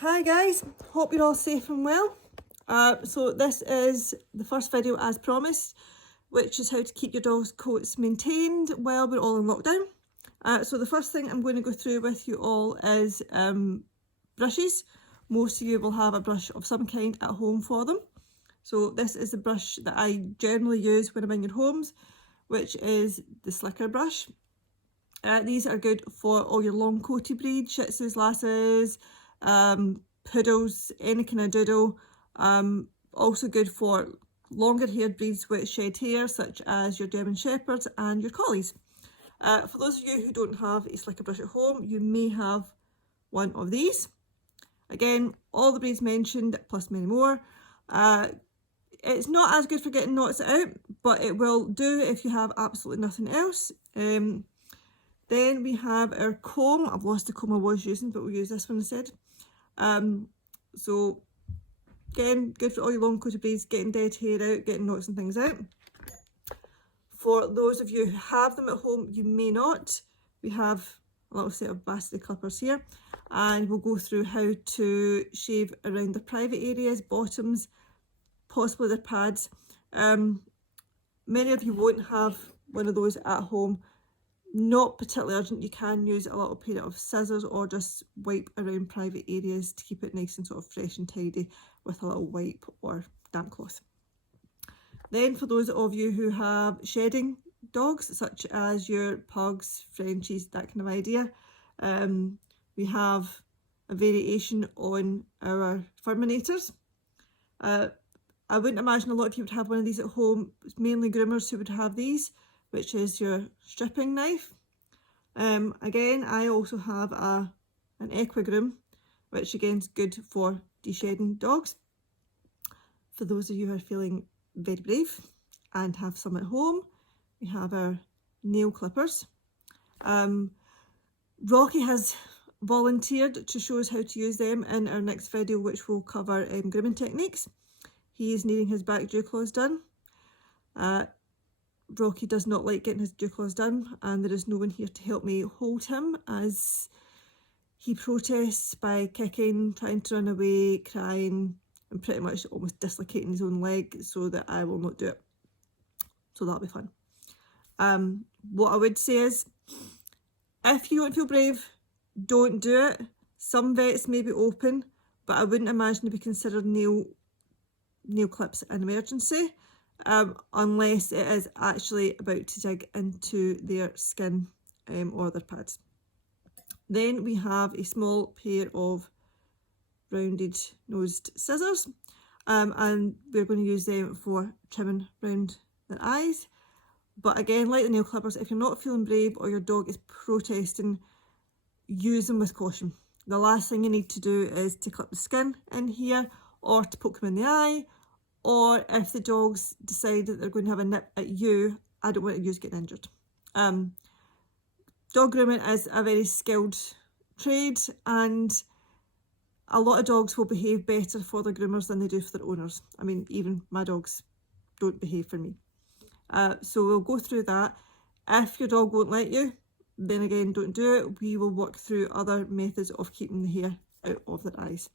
Hi guys, hope you're all safe and well. So this is the first video as promised, which is how to keep your dog's coats maintained while we're all in lockdown. So the first thing I'm going to go through with you all is brushes. Most of you will have a brush of some kind at home for them. So this is the brush that I generally use when I'm in your homes, which is the slicker brush. These are good for all your long coaty breeds, Shih Tzus, Lhasas, poodles, any kind of doodle. Also good for longer haired breeds with shed hair, such as your German Shepherds and your Collies. For those of you who don't have a slicker brush at home, you may have one of these. Again, all the breeds mentioned, plus many more. It's not as good for getting knots out, but it will do if you have absolutely nothing else. Then we have our comb. I've lost the comb I was using, but we'll use this one instead. So again, good for all your long coated breeds, getting dead hair out, getting knots and things out. For those of you who have them at home, you may not. We have a little set of basset clippers here, and we'll go through how to shave around their private areas, bottoms, possibly their pads. Many of you won't have one of those at home. Not particularly urgent. You can use a little pair of scissors or just wipe around private areas to keep it nice and sort of fresh and tidy with a little wipe or damp cloth. Then for those of you who have shedding dogs, such as your pugs, Frenchies, that kind of idea, we have a variation on our Furminators. I wouldn't imagine a lot of you would have one of these at home. It's mainly groomers who would have these, which is your stripping knife. Again, I also have an Equigroom, which again is good for de-shedding dogs. For those of you who are feeling very brave and have some at home, we have our nail clippers. Rocky has volunteered to show us how to use them in our next video, which will cover grooming techniques. He is needing his back dew claws done. Rocky does not like getting his dew claws done, and there is no one here to help me hold him as he protests by kicking, trying to run away, crying, and pretty much almost dislocating his own leg, so that I will not do it. So that'll be fun. What I would say is, if you don't feel brave, don't do it. Some vets may be open, but I wouldn't imagine to be considered nail clips an emergency. Unless it is actually about to dig into their skin or their pads. Then we have a small pair of rounded nosed scissors, and we're going to use them for trimming around their eyes. But again, like the nail clippers, if you're not feeling brave or your dog is protesting, use them with caution. The last thing you need to do is to clip the skin in here or to poke them in the eye. Or if the dogs decide that they're going to have a nip at you, I don't want you getting injured. Dog grooming is a very skilled trade, and a lot of dogs will behave better for their groomers than they do for their owners. I mean, even my dogs don't behave for me. So we'll go through that. If your dog won't let you, then again, don't do it. We will work through other methods of keeping the hair out of their eyes.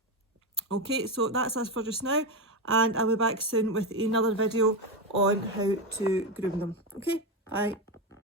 Okay, so that's us for just now, and I'll be back soon with another video on how to groom them. Okay, bye.